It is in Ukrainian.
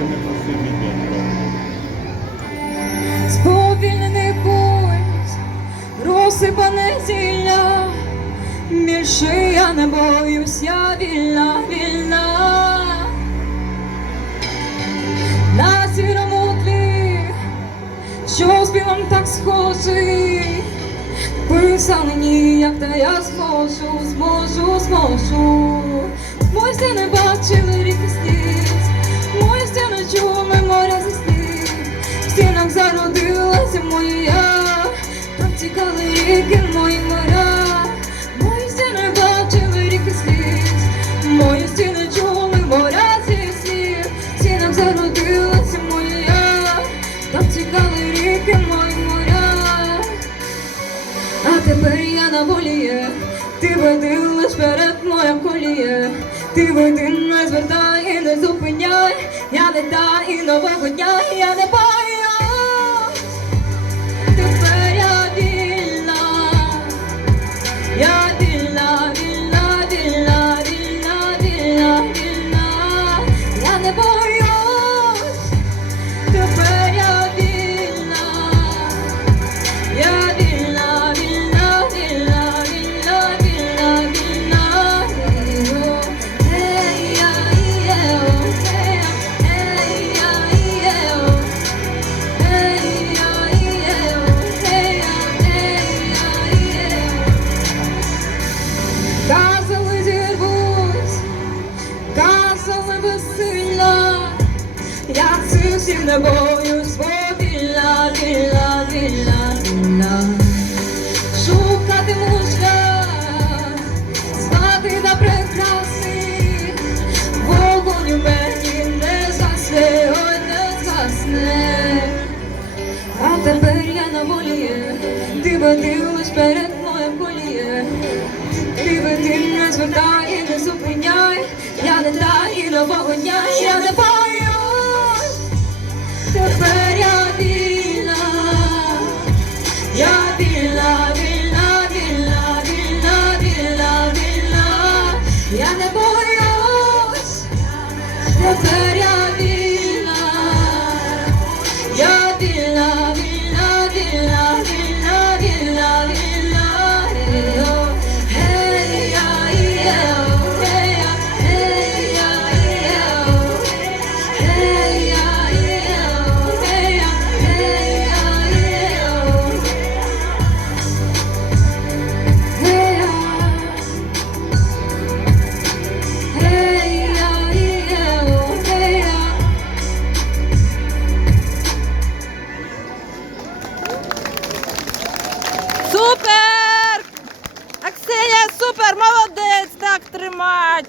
ще не просив від Сповільнений путь, розсипане зілля, більше я не боюсь, я вільна, вільна. На сірому тлі, що з білом так схожий, писали як та я зможу, зможу, зможу. Мой сини бачили ріки стіл. Ріки мої моря, мої стіни бачили ріки сліз, мої стіни чули моря зі слів, в зародилася моя, там тікали ріки мої моря. А тепер я на ти веди лиш перед моя коліє, ти веди, не звертай не зупиняй, я не та і нового дня, я не боюсь, цих всіх не боюсь, бо вільна, вільна, вільна. Шукати мужа, на прекрасний, вогонь у мені не засне, ой, не засне. А тепер я на волі ти лиш перед моїм коліє. Ти веди, не звертай не зупиняй, я не та і нового дня, я не боюсь. Тепер я Супер! Аксенія, супер! Молодець! Так тримать!